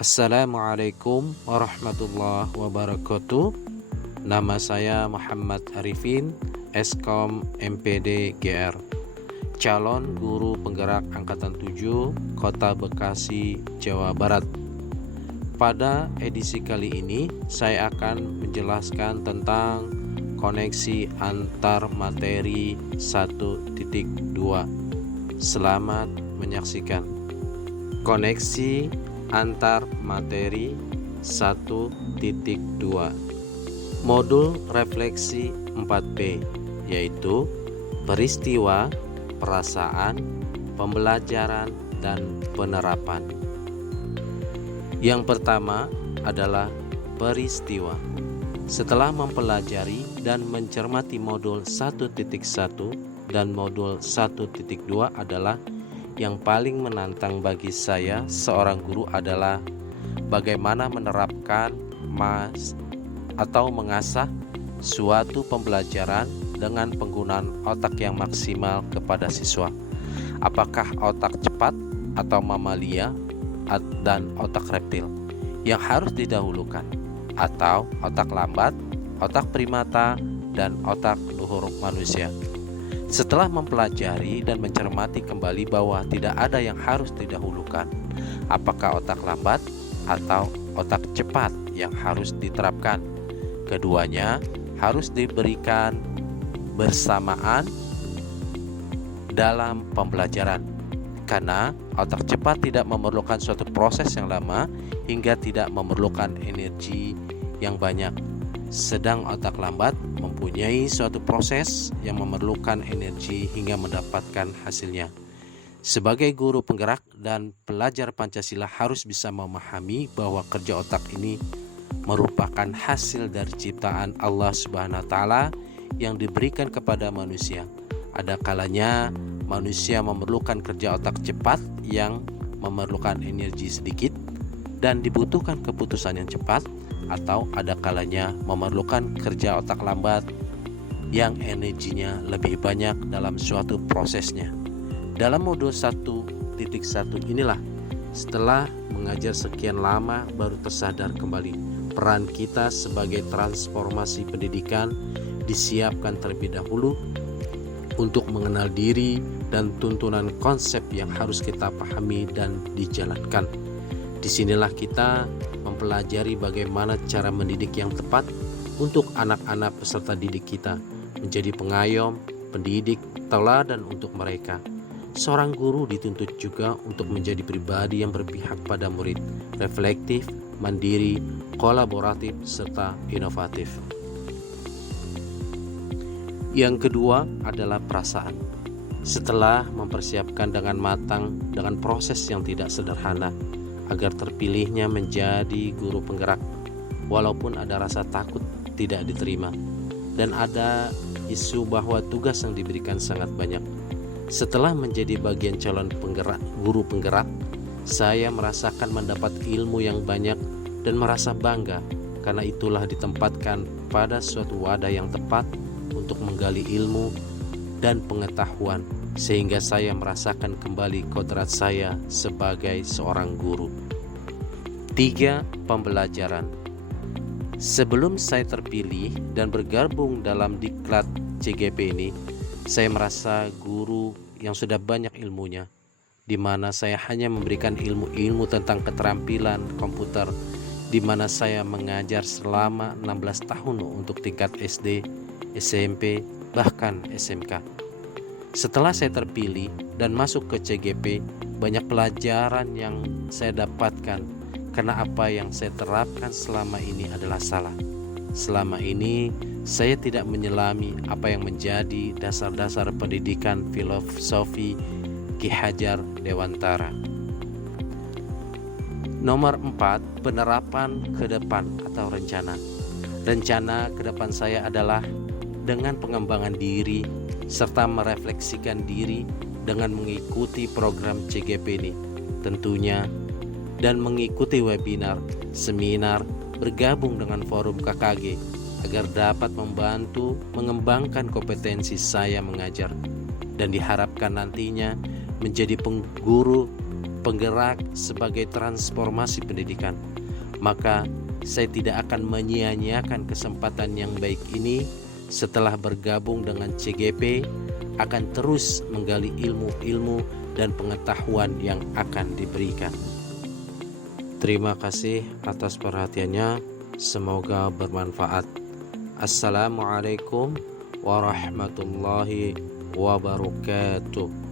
Assalamualaikum warahmatullahi wabarakatuh. Nama saya Muhammad Arifin, Eskom MPD GR, calon guru penggerak Angkatan 7 Kota Bekasi, Jawa Barat. Pada edisi kali ini saya akan menjelaskan tentang koneksi antar materi 1.2. Selamat menyaksikan. Koneksi antar materi 1.2 modul refleksi 4P, yaitu peristiwa, perasaan, pembelajaran, dan penerapan. Yang pertama adalah peristiwa. Setelah mempelajari dan mencermati modul 1.1 dan modul 1.2 adalah yang paling menantang bagi saya seorang guru adalah bagaimana menerapkan atau mengasah suatu pembelajaran dengan penggunaan otak yang maksimal kepada siswa. Apakah otak cepat atau mamalia dan otak reptil yang harus didahulukan, atau otak lambat, otak primata, dan otak luhur manusia? Setelah mempelajari dan mencermati kembali bahwa tidak ada yang harus didahulukan, apakah otak lambat atau otak cepat yang harus diterapkan? Keduanya harus diberikan bersamaan dalam pembelajaran, karena otak cepat tidak memerlukan suatu proses yang lama hingga tidak memerlukan energi yang banyak. Sedang otak lambat mempunyai suatu proses yang memerlukan energi hingga mendapatkan hasilnya. Sebagai guru penggerak dan pelajar Pancasila harus bisa memahami bahwa kerja otak ini merupakan hasil dari ciptaan Allah Subhanahu wa Ta'ala yang diberikan kepada manusia. Ada kalanya manusia memerlukan kerja otak cepat yang memerlukan energi sedikit dan dibutuhkan keputusan yang cepat, atau ada kalanya memerlukan kerja otak lambat yang energinya lebih banyak dalam suatu prosesnya. Dalam modul 1.1 inilah, setelah mengajar sekian lama baru tersadar kembali peran kita sebagai transformasi pendidikan disiapkan terlebih dahulu untuk mengenal diri dan tuntunan konsep yang harus kita pahami dan dijalankan. Disinilah kita mempelajari bagaimana cara mendidik yang tepat untuk anak-anak peserta didik kita, menjadi pengayom, pendidik, teladan untuk mereka. Seorang guru dituntut juga untuk menjadi pribadi yang berpihak pada murid, reflektif, mandiri, kolaboratif, serta inovatif. Yang kedua adalah perasaan. Setelah mempersiapkan dengan matang dengan proses yang tidak sederhana agar terpilihnya menjadi guru penggerak, walaupun ada rasa takut tidak diterima dan ada isu bahwa tugas yang diberikan sangat banyak. Setelah menjadi bagian calon guru penggerak, saya merasakan mendapat ilmu yang banyak dan merasa bangga karena itulah ditempatkan pada suatu wadah yang tepat untuk menggali ilmu dan pengetahuan, sehingga saya merasakan kembali kodrat saya sebagai seorang guru. 3. Pembelajaran. Sebelum saya terpilih dan bergabung dalam diklat CGP ini, saya merasa guru yang sudah banyak ilmunya, di mana saya hanya memberikan ilmu-ilmu tentang keterampilan komputer, di mana saya mengajar selama 16 tahun untuk tingkat SD, SMP, bahkan SMK. Setelah saya terpilih dan masuk ke CGP, banyak pelajaran yang saya dapatkan karena apa yang saya terapkan selama ini adalah salah. Selama ini saya tidak menyelami apa yang menjadi dasar-dasar pendidikan filosofi Ki Hajar Dewantara. Nomor 4, penerapan ke depan atau rencana. Rencana ke depan saya adalah dengan pengembangan diri serta merefleksikan diri dengan mengikuti program CGP ini tentunya, dan mengikuti webinar, seminar, bergabung dengan forum KKG agar dapat membantu mengembangkan kompetensi saya mengajar dan diharapkan nantinya menjadi pengguru penggerak, sebagai transformasi pendidikan. Maka saya tidak akan menyia-nyiakan kesempatan yang baik ini. Setelah bergabung dengan CGP, akan terus menggali ilmu-ilmu dan pengetahuan yang akan diberikan. Terima kasih atas perhatiannya. Semoga bermanfaat. Assalamualaikum warahmatullahi wabarakatuh.